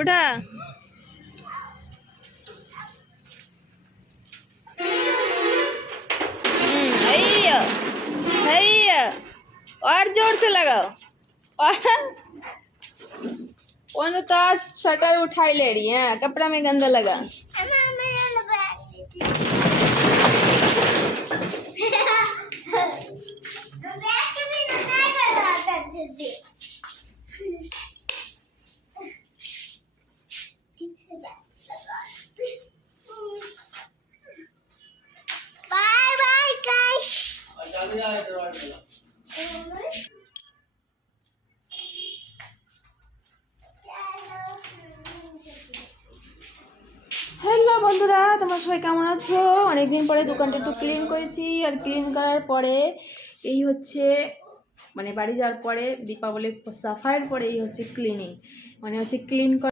उठा। हैया हैया, और जोर से लगाओ। और कौन तो आज शटर उठाई ले रही है, कपड़ा में गंदा लगा। Bye bye guys. হ্যালো বন্ধুরা, তোমরা সবাই কেমন আছো? অনেকদিন পরে দোকানটা একটু ক্লিন করেছি। আর ক্লিন করার পরে এই হচ্ছে মানে বাড়ি যাওয়ার পরে দীপাবলি সাফাইয়ের পরে এই হচ্ছে ক্লিনিং, মানে হচ্ছে ক্লিন